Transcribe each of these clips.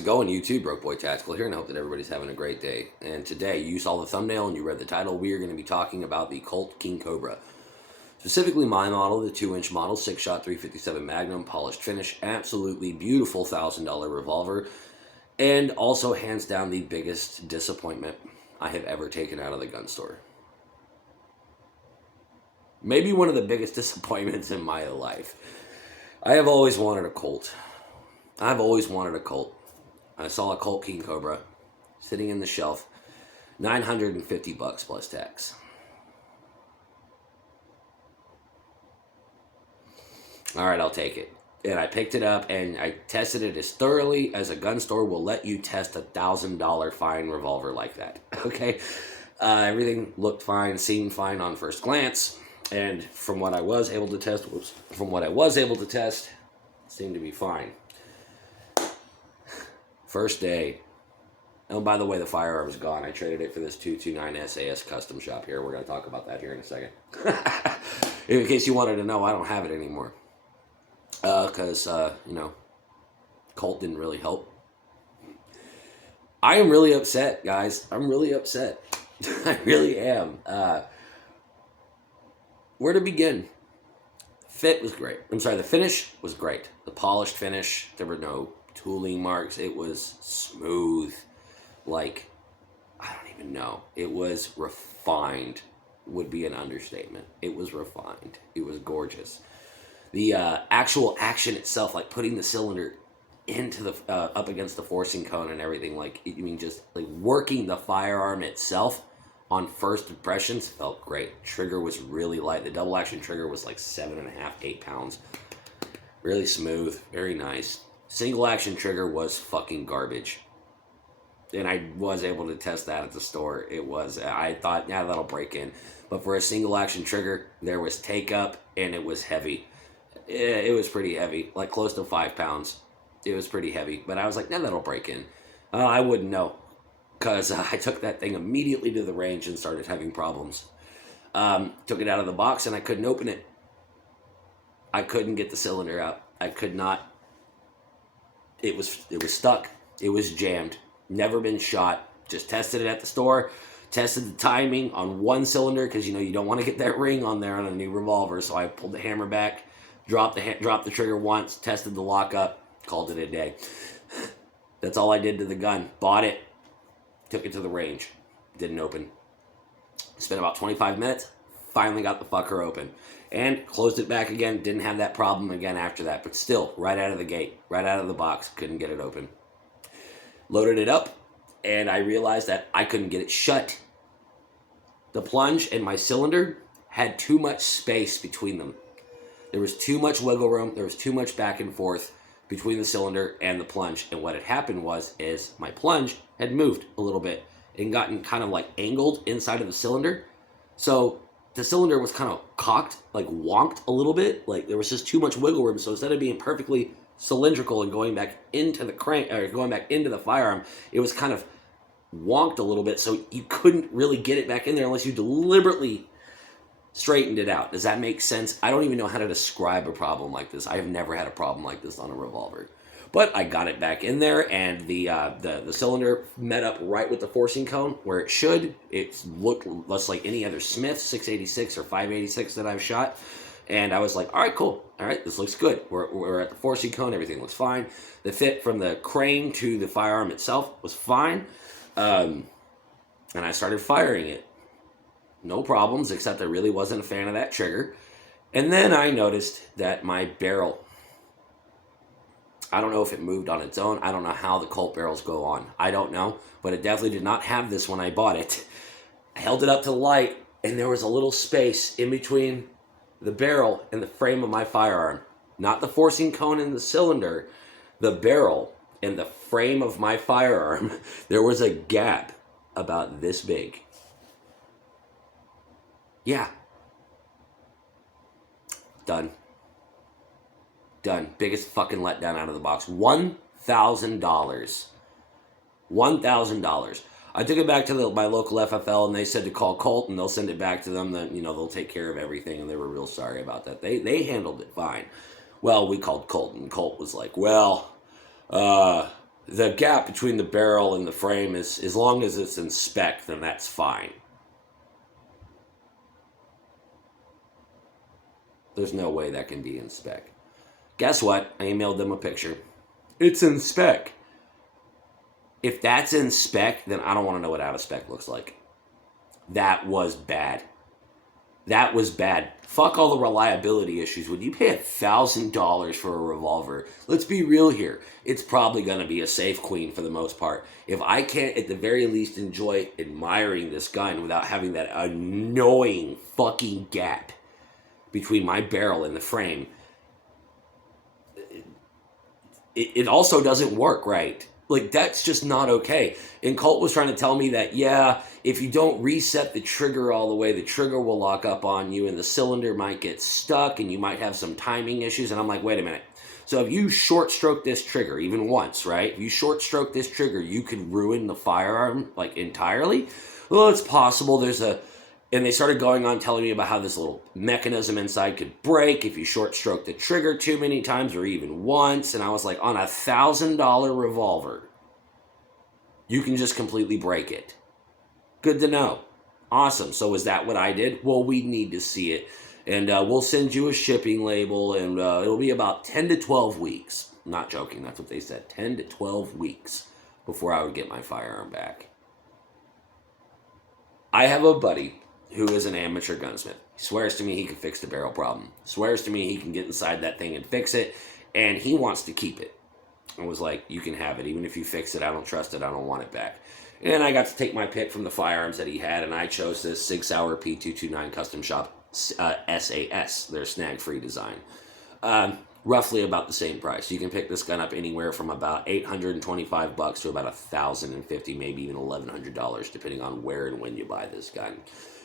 it going, YouTube? Broke Boy Tactical here, and I hope that everybody's having a great day. And today, you saw the thumbnail and you read the title. We are going to be talking about the Colt King Cobra. Specifically my model, the 2-inch model, 6-shot 357 Magnum, polished finish, absolutely beautiful $1,000 revolver, and also hands down the biggest disappointment I have ever taken out of the gun store. Maybe one of the biggest disappointments in my life. I have always wanted a Colt. I've always wanted a Colt. I saw a Colt King Cobra sitting in the shelf, $950 plus tax. All right, I'll take it. And I picked it up and I tested it as thoroughly as a gun store will let you test a $1,000 fine revolver like that. Okay, everything looked fine, seemed fine on first glance, and from what I was able to test, seemed to be fine. First day. Oh, by the way, the firearm is gone. I traded it for this 229 SAS custom shop here. We're going to talk about that here in a second. In case you wanted to know, I don't have it anymore. Because, Colt didn't really help. I am really upset, guys. I'm really upset. I really am. Where to begin? Fit was great. I'm sorry, the finish was great. The polished finish, there were no tooling marks. It was smooth. Like, I don't even know. It was refined, would be an understatement. It was refined. It was gorgeous. The actual action itself, like putting the cylinder into the up against the forcing cone and everything, like, I mean, just like working the firearm itself on first impressions felt great. Trigger was really light. The double action trigger was like 7.5, 8 pounds. Really smooth, very nice. Single action trigger was fucking garbage. And I was able to test that at the store. I thought, yeah, that'll break in. But for a single action trigger, there was take up and it was heavy. It was pretty heavy, like close to 5 pounds. It was pretty heavy, but I was like, nah, that'll break in. I wouldn't know, because I took that thing immediately to the range and started having problems. Took it out of the box and I couldn't open it. I couldn't get the cylinder out. I could not. It was stuck. It was jammed. Never been shot. Just tested it at the store. Tested the timing on one cylinder because you don't want to get that ring on there on a new revolver. So I pulled the hammer back, dropped the trigger once, tested the lockup, called it a day. That's all I did to the gun. Bought it, took it to the range, didn't open. Spent about 25 minutes, finally got the fucker open, and closed it back again. Didn't have that problem again after that, but still, right out of the gate, right out of the box, couldn't get it open. Loaded it up, and I realized that I couldn't get it shut. The plunge and my cylinder had too much space between them. There was too much wiggle room. There was too much back and forth between the cylinder and the plunge. And what had happened is my plunge had moved a little bit and gotten kind of like angled inside of the cylinder. So the cylinder was kind of cocked, like wonked a little bit. Like there was just too much wiggle room. So instead of being perfectly cylindrical and going back into the crank or going back into the firearm, it was kind of wonked a little bit, so you couldn't really get it back in there unless you deliberately straightened it out. Does that make sense? I don't even know how to describe a problem like this. I have never had a problem like this on a revolver, but I got it back in there, and the cylinder met up right with the forcing cone where it should. It looked less like any other Smith 686 or 586 that I've shot. And I was like, all right, cool. All right, this looks good. We're at the forcing cone. Everything looks fine. The fit from the crane to the firearm itself was fine. And I started firing it. No problems, except I really wasn't a fan of that trigger. And then I noticed that my barrel, I don't know if it moved on its own. I don't know how the Colt barrels go on. I don't know. But it definitely did not have this when I bought it. I held it up to the light, and there was a little space in between the barrel and the frame of my firearm. Not the forcing cone and the cylinder. The barrel and the frame of my firearm. There was a gap about this big. Yeah. Done. Biggest fucking letdown out of the box. $1,000. $1,000. I took it back to my local FFL, and they said to call Colt, and they'll send it back to them. That they'll take care of everything, and they were real sorry about that. They handled it fine. Well, we called Colt, and Colt was like, well, The gap between the barrel and the frame is, as long as it's in spec, then that's fine. There's no way that can be in spec. Guess what? I emailed them a picture. It's in spec. If that's in spec, then I don't want to know what out of spec looks like. That was bad. That was bad. Fuck all the reliability issues. When you pay $1,000 for a revolver, let's be real here. It's probably going to be a safe queen for the most part. If I can't, at the very least, enjoy admiring this gun without having that annoying fucking gap between my barrel and the frame, it also doesn't work right. Like, that's just not okay. And Colt was trying to tell me that, yeah, if you don't reset the trigger all the way, the trigger will lock up on you and the cylinder might get stuck and you might have some timing issues. And I'm like, wait a minute. So if you short stroke this trigger, even once, right? If you short stroke this trigger, you could ruin the firearm, like, entirely. Well, it's possible. And they started going on telling me about how this little mechanism inside could break if you short stroke the trigger too many times or even once. And I was like, on a $1,000 revolver, you can just completely break it. Good to know. Awesome. So is that what I did? Well, we need to see it. And we'll send you a shipping label, and it'll be about 10 to 12 weeks. I'm not joking. That's what they said. 10 to 12 weeks before I would get my firearm back. I have a buddy who is an amateur gunsmith. He swears to me he can fix the barrel problem. Swears to me he can get inside that thing and fix it, and he wants to keep it. I was like, you can have it. Even if you fix it, I don't trust it. I don't want it back. And I got to take my pick from the firearms that he had, and I chose this Sig Sauer P229 Custom Shop SAS, their snag-free design. Roughly about the same price. You can pick this gun up anywhere from about $825 to about $1,050, maybe even $1,100, depending on where and when you buy this gun.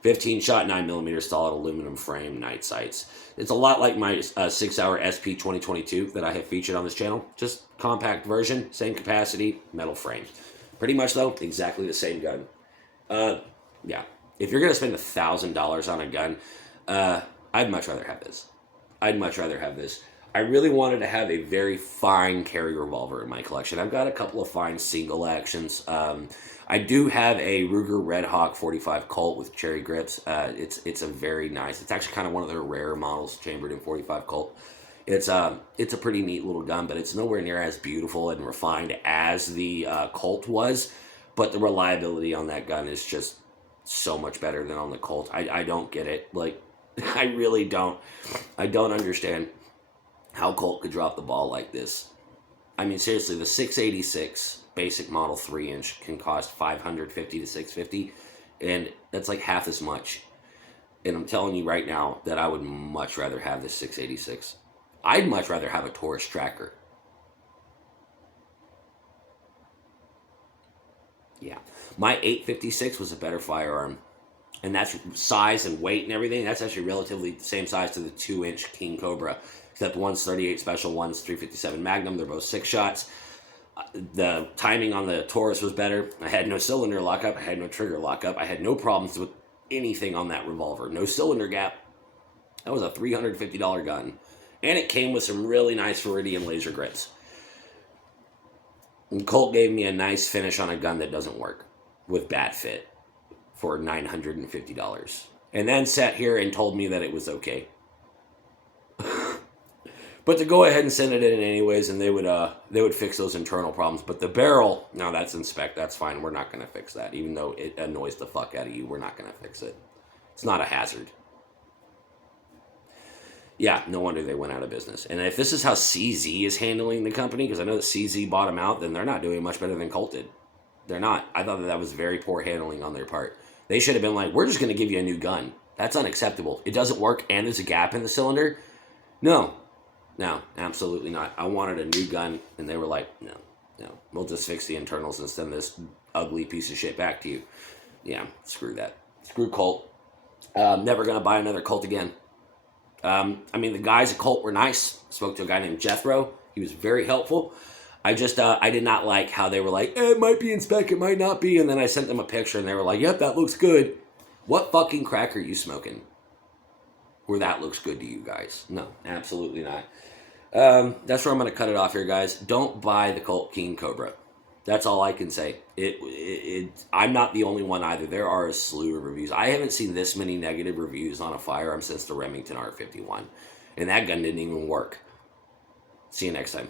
15 shot, 9mm solid aluminum frame, night sights. It's a lot like my Sig Sauer SP 2022 that I have featured on this channel. Just compact version, same capacity, metal frames. Pretty much, though, exactly the same gun. Yeah. If you're going to spend $1,000 on a gun, I'd much rather have this. I'd much rather have this. I really wanted to have a very fine carry revolver in my collection. I've got a couple of fine single actions. I do have a Ruger Red Hawk 45 Colt with cherry grips. It's a very nice. It's actually kind of one of their rare models, chambered in 45 Colt. It's a pretty neat little gun, but it's nowhere near as beautiful and refined as the Colt was. But the reliability on that gun is just so much better than on the Colt. I don't get it. Like, I really don't. I don't understand how Colt could drop the ball like this. I mean, seriously, the 686 basic model 3-inch can cost $550 to $650, and that's like half as much. And I'm telling you right now that I would much rather have this 686. I'd much rather have a Taurus tracker. Yeah. My 856 was a better firearm. And that's size and weight and everything. That's actually relatively the same size to the 2-inch King Cobra. Except one's 38 Special, one's 357 Magnum. They're both 6 shots. The timing on the Taurus was better. I had no cylinder lockup. I had no trigger lockup. I had no problems with anything on that revolver. No cylinder gap. That was a $350 gun. And it came with some really nice Viridian laser grips. And Colt gave me a nice finish on a gun that doesn't work with bad fit for $950. And then sat here and told me that it was okay. But to go ahead and send it in anyways, and they would fix those internal problems. But the barrel, no, that's in spec. That's fine. We're not going to fix that. Even though it annoys the fuck out of you, we're not going to fix it. It's not a hazard. Yeah, no wonder they went out of business. And if this is how CZ is handling the company, because I know that CZ bought them out, then they're not doing much better than Colt did. They're not. I thought that was very poor handling on their part. They should have been like, we're just going to give you a new gun. That's unacceptable. It doesn't work and there's a gap in the cylinder. No, absolutely not. I wanted a new gun, and they were like, no. We'll just fix the internals and send this ugly piece of shit back to you. Yeah, screw that. Screw Colt. Never going to buy another Colt again. I mean, the guys at Colt were nice. Spoke to a guy named Jethro. He was very helpful. I did not like how they were like, it might be in spec, it might not be. And then I sent them a picture, and they were like, yep, that looks good. What fucking crack are you smoking where that looks good to you guys? No, absolutely not. That's where I'm going to cut it off here, guys. Don't buy the Colt King Cobra. That's all I can say. I'm not the only one either. There are a slew of reviews. I haven't seen this many negative reviews on a firearm since the Remington R51. And that gun didn't even work. See you next time.